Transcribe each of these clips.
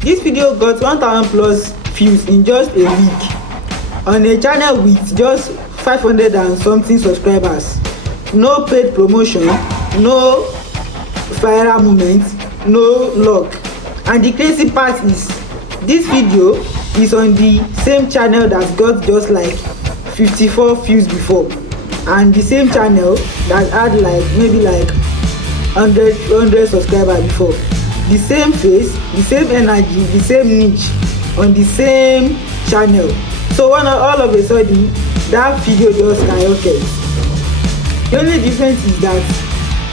This video got 1000 plus views in just a week on a channel with just 500 and something subscribers. No paid promotion, no viral moment, no luck. And the crazy part is this video is on the same channel that got just like 54 views before, and the same channel that had like maybe like 100 subscribers before. The same face, the same energy, the same niche on the same channel. So all of a sudden that video just skyrocketed. The only difference is that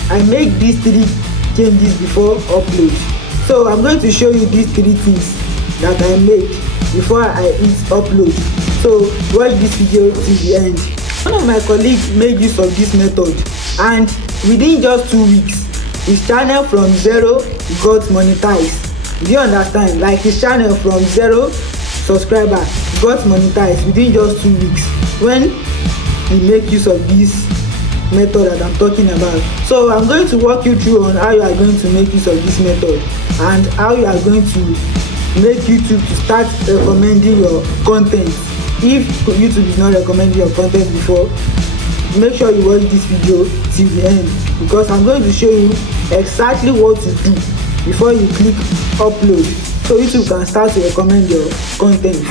I make these 3 changes before upload. So I'm going to show you these 3 things that I make before I hit upload. So watch this video till the end. One of my colleagues made use of this method, and within just 2 weeks his channel from 0 got monetized. Do you understand? Like his channel from 0 subscriber got monetized within just 2 weeks when he make use of this method that I'm talking about. So I'm going to walk you through on how you are going to make use of this method and how you are going to make YouTube to start recommending your content. If YouTube is not recommending your content before, make sure you watch this video till the end, because I'm going to show you exactly what to do before you click upload so YouTube can start to recommend your content.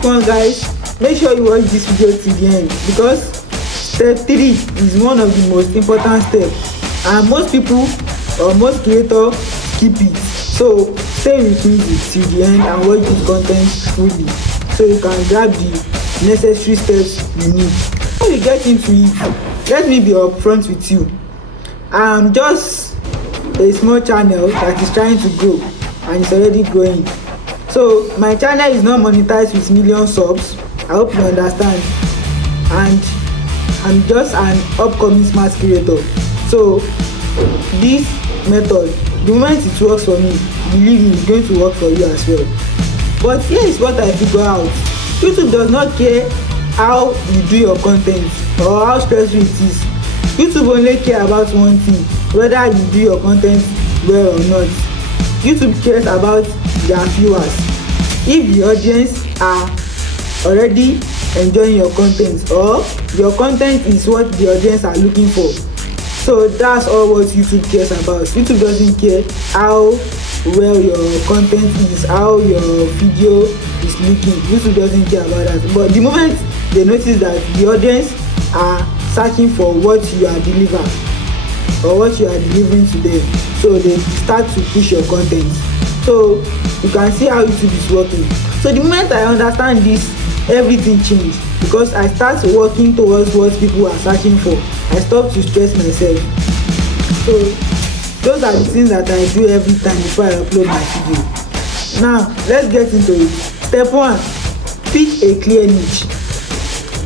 Come on guys, make sure you watch this video till the end, because step 3 is one of the most important steps and most people or most creators skip it. So stay with me till the end and watch this content fully so you can grab the necessary steps you need. Before we get into it, let me be upfront with you. I'm just a small channel that is trying to grow and it's already growing. So my channel is not monetized with million subs. I hope you understand. And I'm just an upcoming smart creator. So this method, the moment it works for me, believe me, it's going to work for you as well. But here is what I figure out. YouTube does not care how you do your content or how stressful it is. YouTube only care about one thing, whether you do your content well or not. YouTube cares about their viewers. If the audience are already enjoying your content or your content is what the audience are looking for, so that's all what YouTube cares about. YouTube doesn't care how well your content is, how your video is looking. YouTube doesn't care about that. But the moment they notice that the audience are searching for what you are delivering or what you are delivering to them, so they start to push your content. So you can see how YouTube is working. So the moment I understand this, everything changed, because I start working towards what people are searching for. I stop to stress myself. So those are the things that I do every time before I upload my video. Now let's get into it. Step 1, pick a clear niche.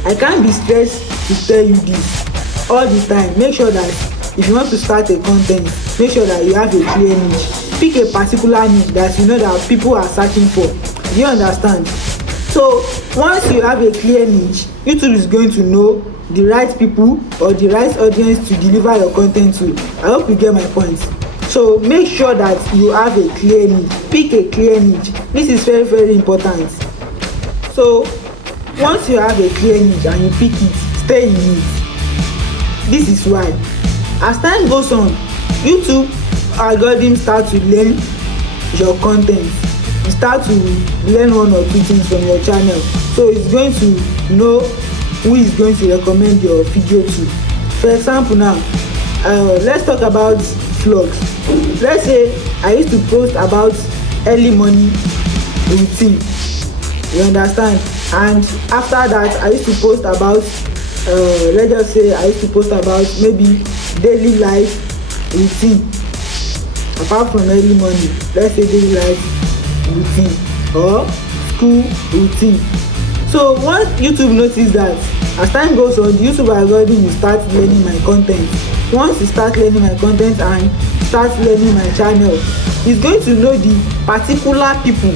I can't be stressed to tell you this all the time. Make sure that if you want to start a content, make sure that you have a clear niche. Pick a particular niche that you know that people are searching for. Do you understand? So once you have a clear niche, YouTube is going to know the right people or the right audience to deliver your content to. I hope you get my point. So make sure that you have a clear niche. Pick a clear niche. This is very, very important. So once you have a clear niche and you pick it, stay in it. This is why as time goes on, YouTube algorithm start to learn your content. You start to learn 1 or 2 things from your channel, so it's going to know who is going to recommend your video to. For example, now let's talk about vlogs. Let's say I used to post about early morning routine, you understand, and after that I used to post about let's just say I used to post about maybe daily life routine. Apart from early morning, let's say daily life routine or school routine. So once YouTube notices that, as time goes on, the YouTube algorithm will start learning my content. Once you start learning my content and start learning my channel, it's going to know the particular people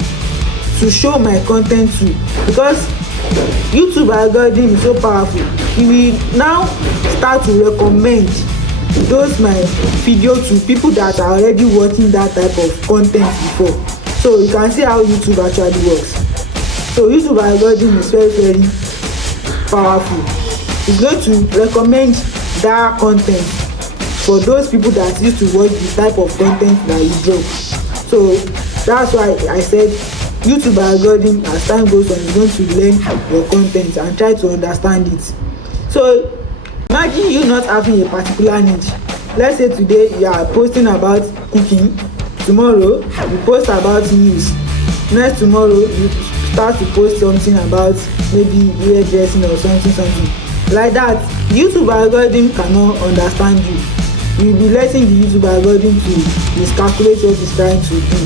to show my content to, because YouTube algorithm is so powerful. It will now start to recommend those my video to people that are already watching that type of content before. So you can see how YouTube actually works. So YouTube algorithm is very, very powerful. It's going to recommend that content for those people that used to watch the type of content that you drop. So that's why I said YouTube algorithm, as time goes on, is going to learn your content and try to understand it. So imagine you not having a particular niche. Let's say today you are posting about cooking, tomorrow you post about news, next tomorrow you start to post something about maybe hairdressing or something like that. YouTube algorithm cannot understand you. You'll be letting the YouTube algorithm to miscalculate what it's trying to do.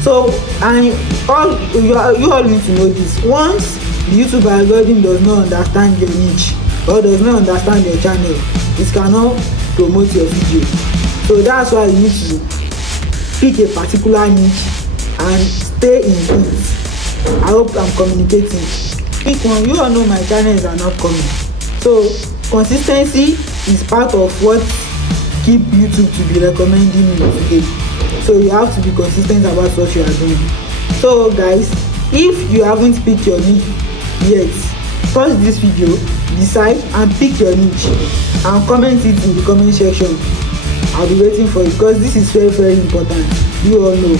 So, and you all need to know this. Once the YouTube algorithm does not understand your niche or does not understand your channel, it cannot promote your video. So that's why you need to pick a particular niche and stay in it. I hope I'm communicating. Pick one. You all know my channels are not coming. So consistency is part of what keep YouTube to be recommending you today. So you have to be consistent about what you are doing. So guys, if you haven't picked your niche yet, pause this video, decide and pick your niche and comment it in the comment section. I'll be waiting for it because this is very, very important. You all know.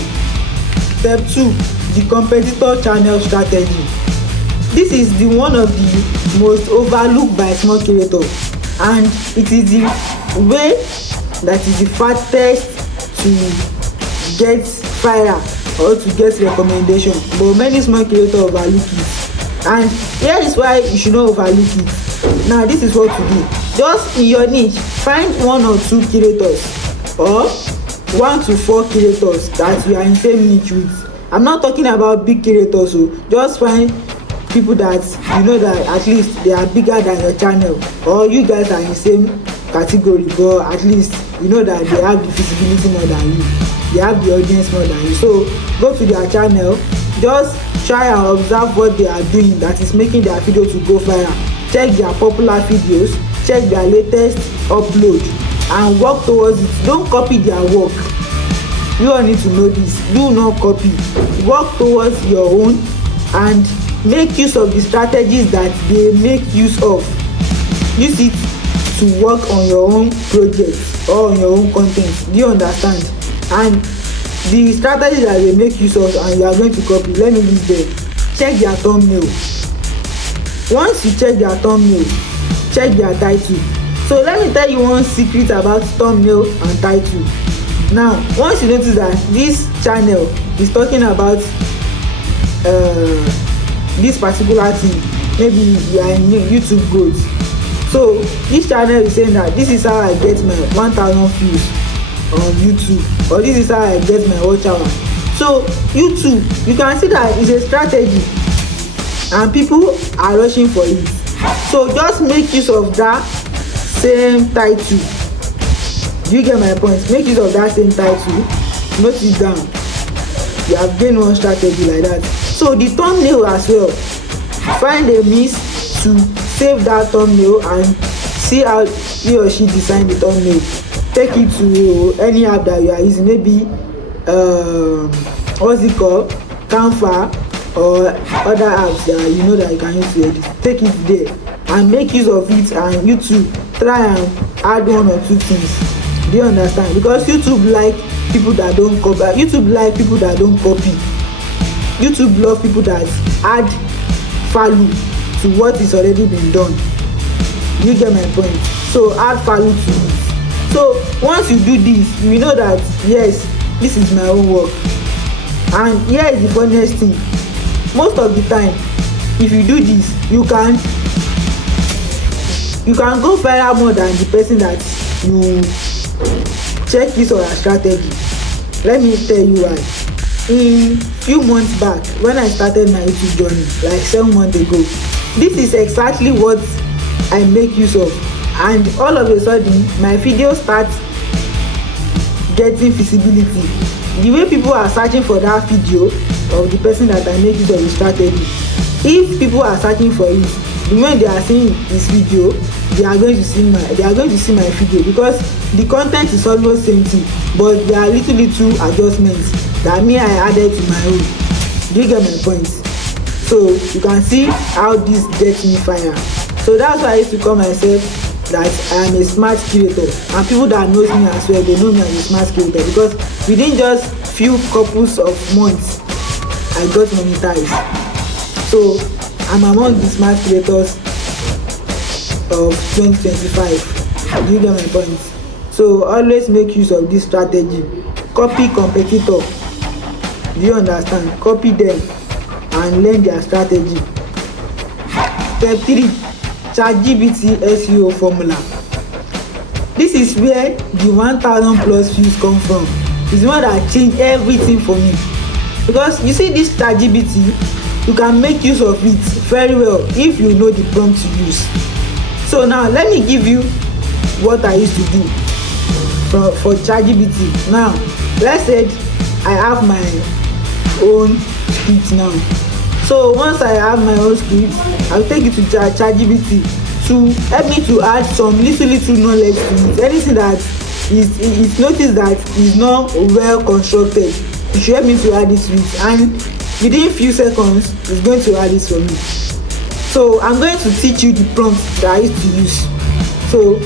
Step 2, the competitor channel strategy. This is the one of the most overlooked by small creators, and it is the way that is the fastest to get viral or to get recommendation, but many small creators overlook it, and here is why you should not overlook it. Now this is what to do. Just in your niche, find 1 or 2 creators or 1 to 4 creators that you are in same niche with. I'm not talking about big creators, so just find people that you know that at least they are bigger than your channel, or you guys are in the same category, but at least you know that they have the visibility more than you, they have the audience more than you. So go to their channel, just try and observe what they are doing that is making their video to go viral. Check their popular videos, check their latest upload and work towards it. Don't copy their work. You all need to know this. Do not copy. Work towards your own and make use of the strategies that they make use of. Use it to work on your own project or on your own content. Do you understand? And the strategies that they make use of and you are going to copy, let me leave there. Check their thumbnail. Once you check their thumbnail, check their title. So let me tell you one secret about thumbnail and title. Now once you notice that this channel is talking about this particular thing, maybe you are in YouTube growth, so this channel is saying that this is how I get my 1,000 views on YouTube, or this is how I get my watch hour. So YouTube, you can see that it's a strategy and people are rushing for it. So just make use of that same title. Do you get my point? Make use of that same title, note it down. You have gained one strategy like that. So the thumbnail as well, find a means to save that thumbnail and see how he or she designed the thumbnail. Take it to any app that you are using, maybe what's it called, Canva or other apps that you know that you can use to edit. Take it there and make use of it, and YouTube try and add 1 or 2 things. Do you understand? Because YouTube like people that don't copy. YouTube like people that don't copy. YouTube love people that add value to what is already been done. You get my point? So add value to it. So once you do this, you know that yes, this is my own work. And here is the funniest thing. Most of the time, if you do this, you can go viral more than the person that you check his or her strategy. Let me tell you why. In few months back, when I started my YouTube journey, like 7 months ago, this is exactly what I make use of, and all of a sudden my video starts getting visibility. The way people are searching for that video of the person that I make use of the strategy, if people are searching for it, the moment they are seeing this video, they are going to see my video, because the content is almost same thing, but there are little adjustments that me I added to my own. Do you get my point? So you can see how this gets me fire. So that's why I used to call myself that I am a smart creator, and people that knows me as well, they know me as a smart creator, because within just few couples of months I got monetized. So I'm among the smart creators of 2025. Do you get my point? So always make use of this strategy. Copy competitor. Do you understand? Copy them and learn their strategy. Step 3, ChatGPT SEO formula. This is where the 1000 plus views come from. It's the one that changed everything for me, because you see this ChatGPT, you can make use of it very well if you know the prompt to use. So now let me give you what I used to do for ChatGPT. Now let's say I have my own script now. So once I have my own script, I'll take it to ChatGPT to help me to add some little knowledge to it. Anything that is noticed that is not well constructed, you should help me to add it to it, and within few seconds it's going to add it for me. So I'm going to teach you the prompt that I used to use, so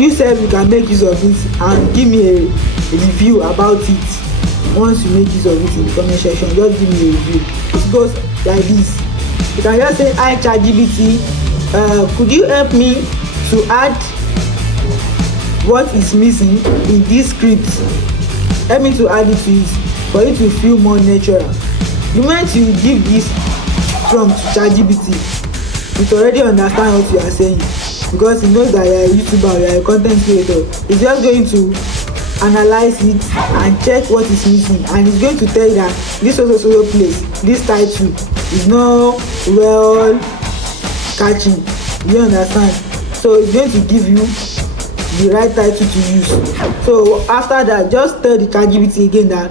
you sef you can make use of it and give me a review about it. Once you make use of it in the comment section, just give me a review. It goes like this. You can just say, hi ChatGPT, could you help me to add what is missing in this script? Help me to add it to it for it to feel more natural. The moment you give this prompt to ChatGPT, it already understand what you are saying, because it knows that you are a YouTuber, you are a content creator. It's just going to analyze it and check what is missing, and it's going to tell you that this solo place, this title is not well catching. You understand? So it's going to give you the right title to use. So after that, just tell the ChatGPT again that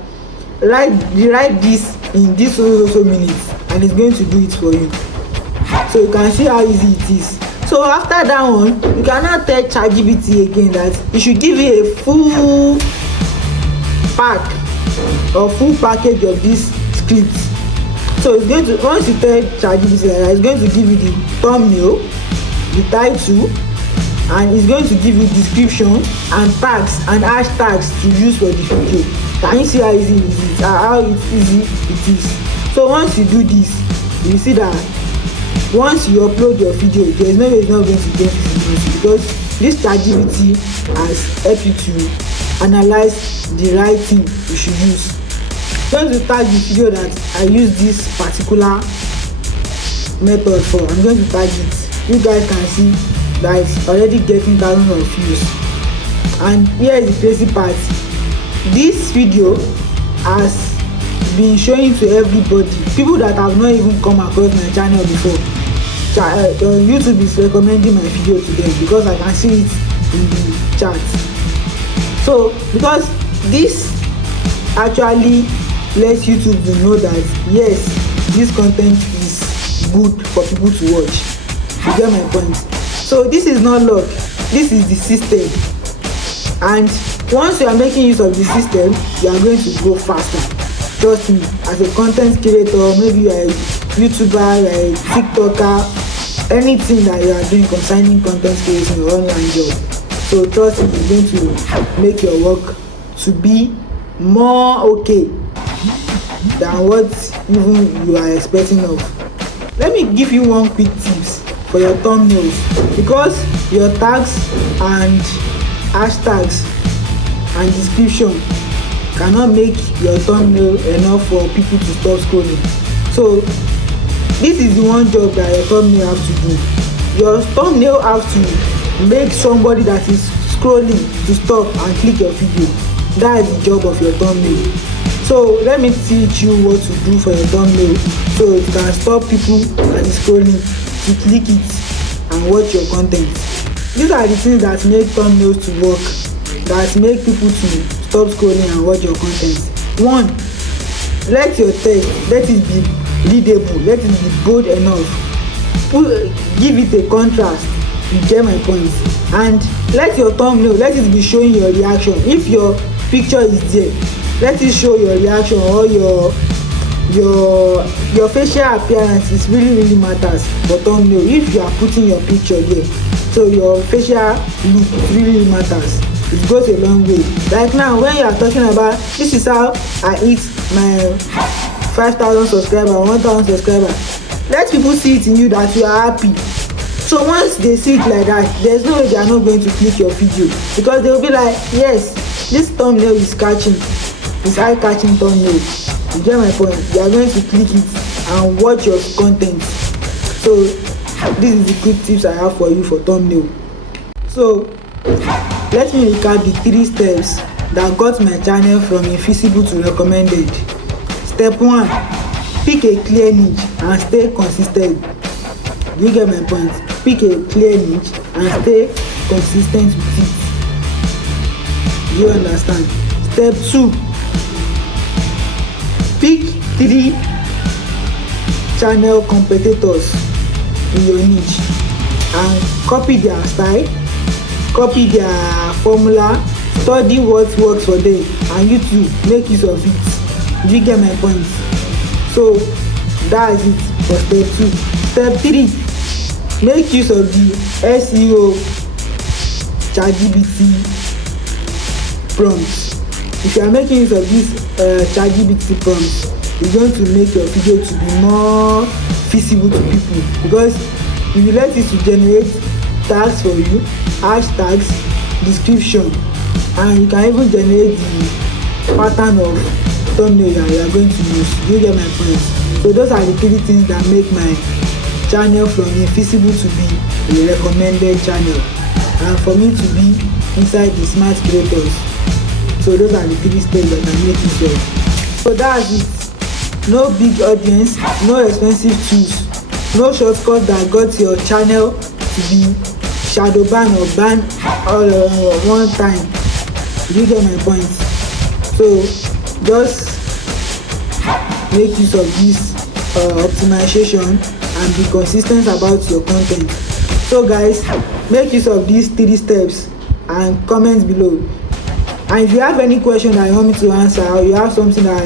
write this in this so minutes, and it's going to do it for you. So you can see how easy it is. So after that one, you cannot tell ChatGPT again that you should give you a full pack or full package of this script. So it's going to, once you tell ChatGPT that, it's going to give you the thumbnail, the title, and it's going to give you description and tags and hashtags to use for the video. Can you see how easy it is? How easy it is? So once you do this, you see that once you upload your video, there is no way it's not going to get visibility, because this ChatGPT has helped you to analyze the right thing you should use. I'm going to tag the video that I use this particular method for. I'm going to tag it. You guys can see that it's already getting thousands of views. And here is the crazy part. This video has been showing to everybody, people that have not even come across my channel before. YouTube is recommending my video to them because I can see it in the chat. So because this actually lets YouTube to know that yes, this content is good for people to watch. You get my point? So this is not luck, this is the system, and once you are making use of the system, you are going to go faster. Trust me, as a content creator, maybe you are a YouTuber, you are a TikToker, anything that you are doing concerning content creation or online job. So trust me, it's going to make your work to be more okay than what even you are expecting of. Let me give you one quick tips for your thumbnails, because your tags and hashtags and description cannot make your thumbnail enough for people to stop scrolling. So this is the one job that your thumbnail have to do. Your thumbnail have to make somebody that is scrolling to stop and click your video. That is the job of your thumbnail. So let me teach you what to do for your thumbnail so it can stop people that is scrolling to click it and watch your content. These are the things that make thumbnails to work, that make people to stop scrolling and watch your content. 1, let your text, let it be readable, let it be bold enough. Give it a contrast, you get my point. And let your thumbnail, let it be showing your reaction. If your picture is there, let it show your reaction or your facial appearance. Is really matters for thumbnail. If you are putting your picture there, so your facial look really matters. It goes a long way. Like now, when you are talking about this is how I hit my 5,000 subscribers, 1,000 subscribers, let people see it in you that you are happy. So once they see it like that, there's no way they are not going to click your video, because they will be like, yes, this thumbnail is catching, it's eye catching thumbnail. You get my point? They are going to click it and watch your content. So this is the quick tips I have for you for thumbnail. So let me recap the 3 steps that got my channel from invisible to recommended. Step 1, pick a clear niche and stay consistent. You get my point? Pick a clear niche and stay consistent with it. You understand? Step 2, pick 3 channel competitors in your niche and copy their style, copy their formula, study what works for them, and you too make use of it. You get my point? So that's it for step 2. Step 3, make use of the SEO ChatGPT prompts. If you are making use of this ChatGPT prompts, it's going to make your video to be more visible to people, because if you let it to generate tags for you, hashtags, description, and you can even generate the pattern of thumbnail you are going to use. You get my point? So those are the 3 things that make my channel from invisible to be a recommended channel, and for me to be inside the smart creators. So those are the 3 steps that I make use of. So that's it. No big audience, no expensive tools, no shortcut that got your channel to be shadow ban or ban all one time. You get my point? So just make use of this optimization and be consistent about your content. So guys, make use of these 3 steps and comment below. And if you have any question that you want me to answer, or you have something that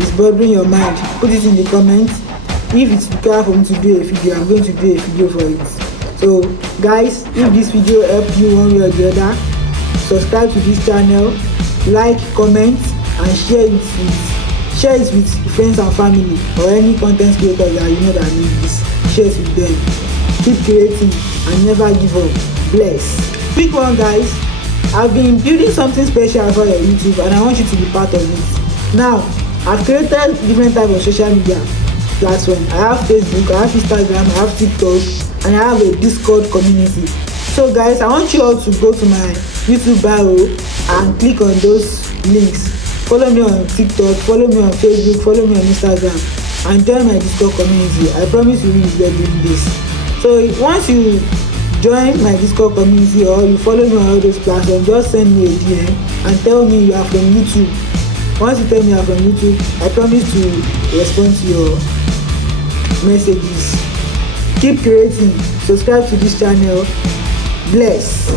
is bothering your mind, put it in the comments. If it's required for me to do a video, I'm going to do a video for it. So guys, if this video helped you one way or the other, subscribe to this channel, like, comment, and share it with friends and family, or any content creator that you know that need this. Share it with them. Keep creating and never give up. Bless. Quick one, guys. I've been building something special for your YouTube, and I want you to be part of it. Now, I've created different types of social media platforms. I have Facebook, I have Instagram, I have TikTok, and I have a Discord community. So guys, I want you all to go to my YouTube bio and click on those links. Follow me on TikTok, follow me on Facebook, follow me on Instagram, and join my Discord community. I promise you will enjoy doing this. So once you join my Discord community or you follow me on all those platforms, just send me a DM and tell me you are from YouTube. Once you tell me you are from YouTube, I promise to respond to your messages. Keep creating. Subscribe to this channel. Bless.